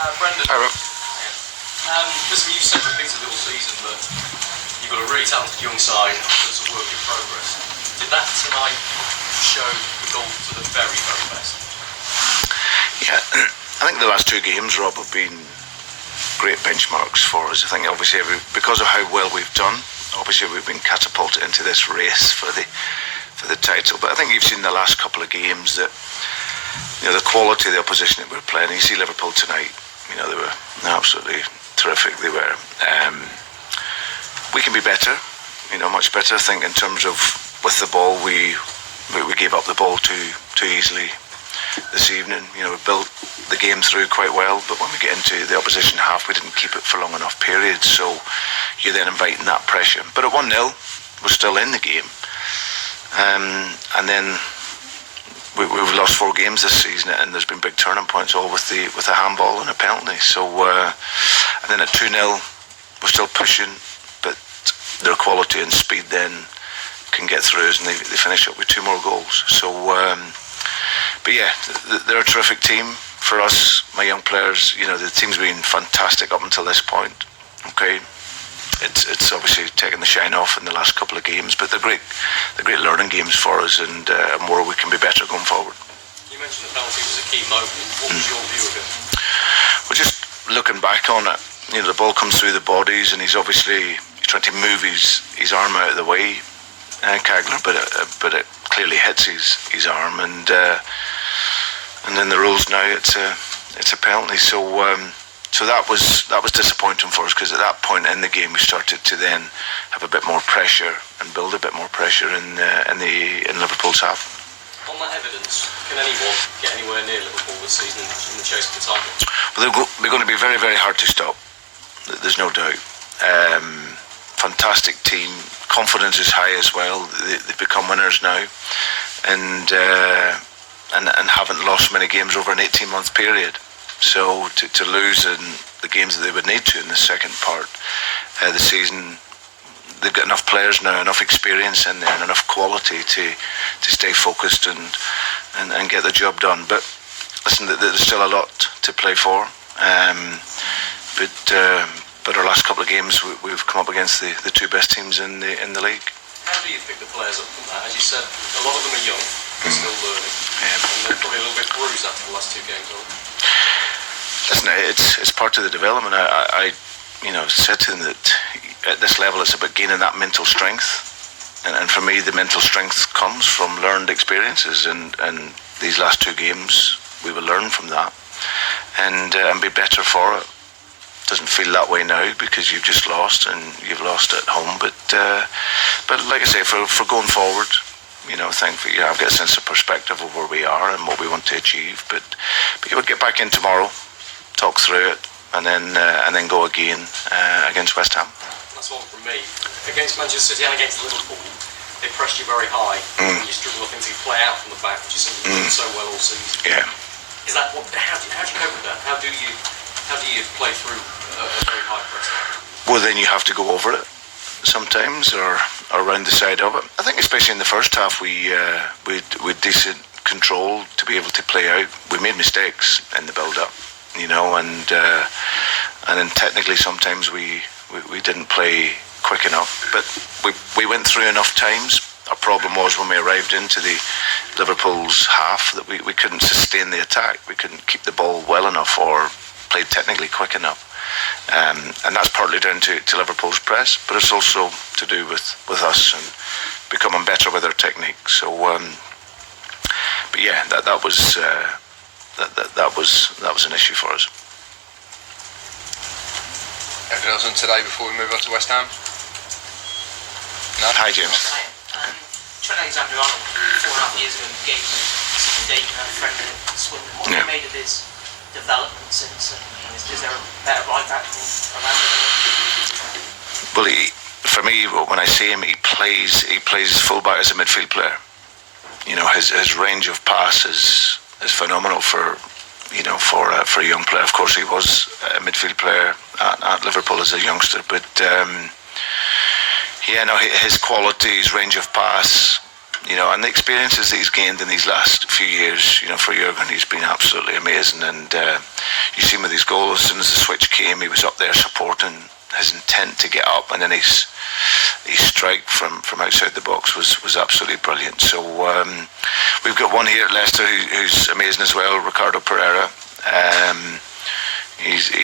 Brendan. Hi, Rob. Listen, you've said things a little season, but you've got a really talented young side that's a work in progress. Did that tonight show the goal to the very, very best? Yeah, I think the last two games, Rob, have been great benchmarks for us. I think obviously because of how well we've done, obviously we've been catapulted into this race for the title. But I think you've seen the last couple of games that, you know, the quality of the opposition that we're playing. You see Liverpool tonight, you know, they were absolutely terrific. They were. We can be better, you know, much better. I think in terms of with the ball, we gave up the ball too easily this evening. You know, we built the game through quite well, but when we get into the opposition half, we didn't keep it for long enough periods. So you're then inviting that pressure. But at 1-0, we're still in the game, and then we've lost 4 games this season, and there's been big turning points, all with a handball and a penalty. So and then at 2-0, we're still pushing, but their quality and speed then can get through us, and they finish up with 2 more goals. So, but yeah, they're a terrific team for us. My young players, you know, the team's been fantastic up until this point. Okay, it's obviously taken the shine off in the last couple of games, but they're great learning games for us, and more we can be better going forward. You mentioned the penalty was a key moment. What was your view of it? Well, just looking back on it, you know, the ball comes through the bodies, and he's trying to move his arm out of the way, Kagler, but it clearly hits his arm, and then the rules now it's a penalty. So that was disappointing for us, because at that point in the game we started to then have a bit more pressure and build a bit more pressure in Liverpool's half. On that evidence, can anyone get anywhere near Liverpool this season in the chase for the title? Well, they're going to be very, very hard to stop. There's no doubt. Fantastic team. Confidence is high as well. They've become winners now, and haven't lost many games over an 18-month period. So to lose in the games that they would need to in the second part of the season, they've got enough players now, enough experience in there, and enough quality to stay focused and get the job done. But listen, there's still a lot to play for. But our last couple of games, we've come up against the 2 best teams in the league. How do you pick the players up from that? As you said, a lot of them are young, they're still learning, and they're probably a little bit bruised after the last 2 games. Listen, it's part of the development. I said to them that at this level it's about gaining that mental strength, and for me the mental strength comes from learned experiences, and these last 2 games we will learn from that and be better for it. Doesn't feel that way now because you've just lost, and you've lost at home, but like I say, for going forward, you know, thankfully, I've got a sense of perspective of where we are and what we want to achieve, but we'll get back in tomorrow, talk through it, and then go again against West Ham. That's all from me. Against Manchester City and against Liverpool, they pressed you very high. You struggle, I think, to play out from the back, which is something you've done so well all season. Yeah. Is that how do you cope with that? How do you play through a very high press? Well, then you have to go over it sometimes, or around the side of it. I think especially in the first half we decent control to be able to play out. We made mistakes in the build-up, you know, and then technically sometimes we didn't play quick enough, but we went through enough times. Our problem was when we arrived into the Liverpool's half that we couldn't sustain the attack. We couldn't keep the ball well enough or play technically quick enough, and that's partly down to Liverpool's press, but it's also to do with us and becoming better with our technique. So but yeah, that was an issue for us. Anything else on today before we move on to West Ham? No? Hi, James. Trent Alexander-Arnold, 4.5 years ago, gave him a date and a friend in Swindon. What have you made of his development since? Is there a better right back around him? Well, for me, when I see him, he plays fullback as a midfield player. You know, his range of pass is phenomenal for a young player. Of course, he was a midfield player at Liverpool as a youngster, but his quality, his range of pass, you know, and the experiences that he's gained in these last few years, you know, for Jurgen, he's been absolutely amazing. And you see him with his goal, as soon as the switch came, he was up there supporting. His intent to get up, and then his strike from outside the box was absolutely brilliant. So we've got one here at Leicester who's amazing as well, Ricardo Pereira.